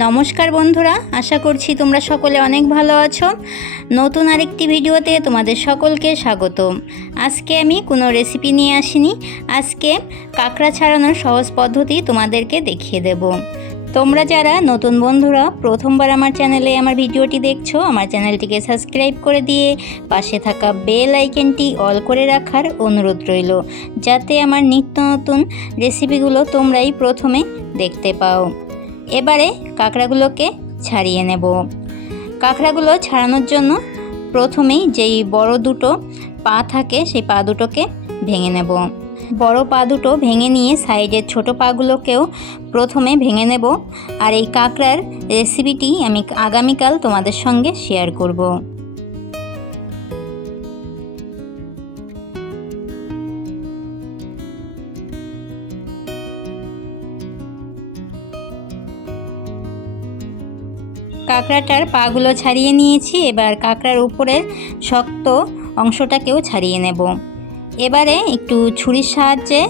নমস্কার বন্ধুরা, আশা করছি তোমরা সকলে অনেক ভালো আছো। নতুন আরেকটি ভিডিওতে তোমাদের সকলকে স্বাগতম। আজকে আমি কোনো রেসিপি নিয়ে আসিনি, আজকে কাঁকড়া ছাড়ানোর সহজ পদ্ধতি তোমাদেরকে দেখিয়ে দেব। তোমরা যারা নতুন বন্ধুরা প্রথমবার আমার চ্যানেলে আমার ভিডিওটি দেখছো, আমার চ্যানেলটিকে সাবস্ক্রাইব করে দিয়ে পাশে থাকা বেল আইকনটি অল করে রাখার অনুরোধ রইল, যাতে আমার নিত্য নতুন রেসিপিগুলো তোমরাই প্রথমে দেখতে পাও। এবারে কাঁকড়াগুলোকে ছাড়িয়ে নেব। কাঁকড়াগুলো ছাড়ানোর জন্য প্রথমেই যেই বড় দুটো পা থাকে সেই পা দুটোকে ভেঙে নেব। বড় পা দুটো ভেঙে নিয়ে সাইডের ছোট পাগুলোকেও প্রথমে ভেঙে নেব। আর এই কাঁকড়ার রেসিপিটি আমি আগামীকাল তোমাদের সঙ্গে শেয়ার করব। কাঁকড়াটার পাগুলো ছাড়িয়ে নিয়েছি, এবার কাঁকড়ার উপরের শক্ত অংশটাকেও ছাড়িয়ে নেব। এবারে একটু ছুরির সাহায্যে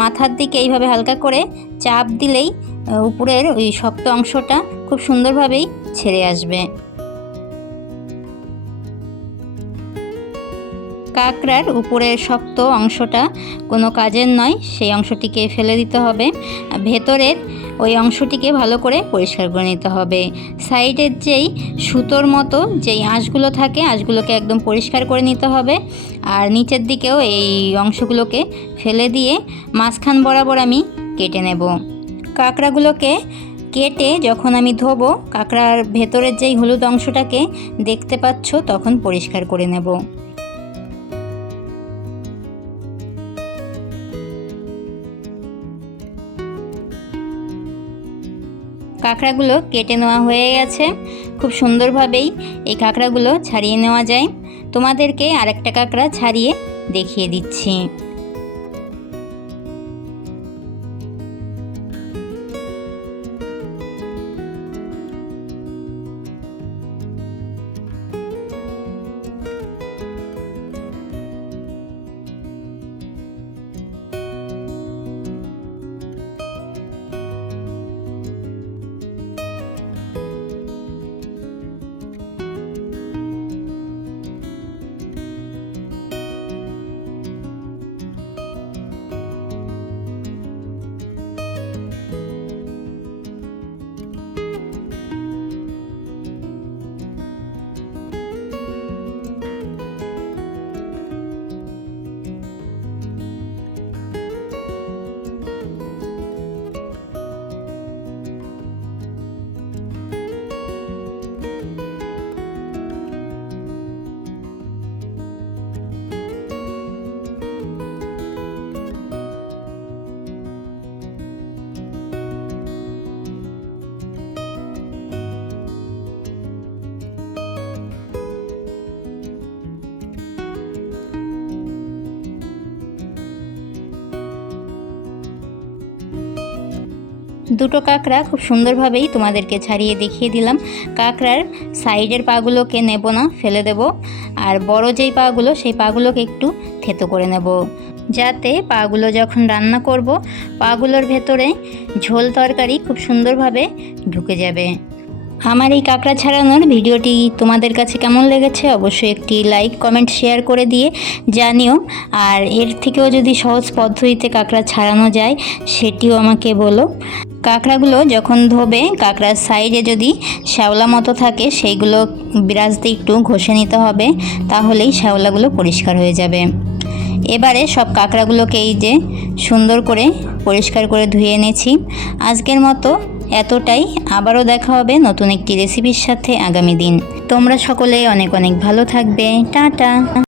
মাথার দিকে এইভাবে হালকা করে চাপ দিলেই উপরের ওই শক্ত অংশটা খুব সুন্দরভাবেই ছেড়ে আসবে। কাঁকড়ার উপরের শক্ত অংশটা কোনো কাজের নয়, সেই অংশটিকে ফেলে দিতে হবে। ভেতরের ওই অংশটিকে ভালো করে পরিষ্কার করে নিতে হবে। সাইডের যেই সুতোর মতো যেই আঁশগুলো থাকে, আঁশগুলোকে একদম পরিষ্কার করে নিতে হবে। আর নিচের দিকেও এই অংশগুলোকে ফেলে দিয়ে মাঝখান বরাবর আমি কেটে নেব। কাঁকড়াগুলোকে কেটে যখন আমি ধোবো, কাঁকড়ার ভেতরের যেই হলুদ অংশটাকে দেখতে পাচ্ছ তখন পরিষ্কার করে নেব। কাঁকড়াগুলো কেটে নেওয়া হয়ে গেছে। খুব সুন্দরভাবেই এই কাঁকড়াগুলো ছাড়িয়ে নেওয়া যায়। তোমাদেরকে আরেকটা কাঁকড়া ছাড়িয়ে দেখিয়ে দিচ্ছি। দুটো কাঁকড়া খুব সুন্দরভাবেই তোমাদেরকে ছাড়িয়ে দেখিয়ে দিলাম। কাঁকড়ার সাইডের পাগুলোকে নেব না, ফেলে দেব। আর বড় যেই পাগুলো সেই পাগুলোকে একটু থেতো করে নেব, যাতে পাগুলো যখন রান্না করব পাগুলোর ভেতরে ঝোল তরকারি খুব সুন্দরভাবে ঢুকে যাবে। আমার এই কাঁকড়া ছাড়ানোর ভিডিওটি তোমাদের কাছে কেমন লেগেছে অবশ্যই একটি লাইক কমেন্ট শেয়ার করে দিয়ে জানিও। আর এর থেকেও যদি সহজ পদ্ধতিতে কাঁকড়া ছাড়ানো যায় সেটিও আমাকে বলো। কাঁকড়াগুলো যখন ধোবে কাঁকড়ার সাইডে যদি শ্যাওলা মতো থাকে সেইগুলো ব্রাশ দিয়ে একটু ঘষে নিতে হবে, তাহলেই শ্যাওলাগুলো পরিষ্কার হয়ে যাবে। এবারে সব কাঁকড়াগুলোকে এই যে সুন্দর করে পরিষ্কার করে ধুয়ে এনেছি। আজকের মতো এতটাই, আবারও দেখা হবে নতুন একটি রেসিপির সাথে আগামী দিন। তোমরা সকলে অনেক অনেক ভালো থাকবে। টাটা।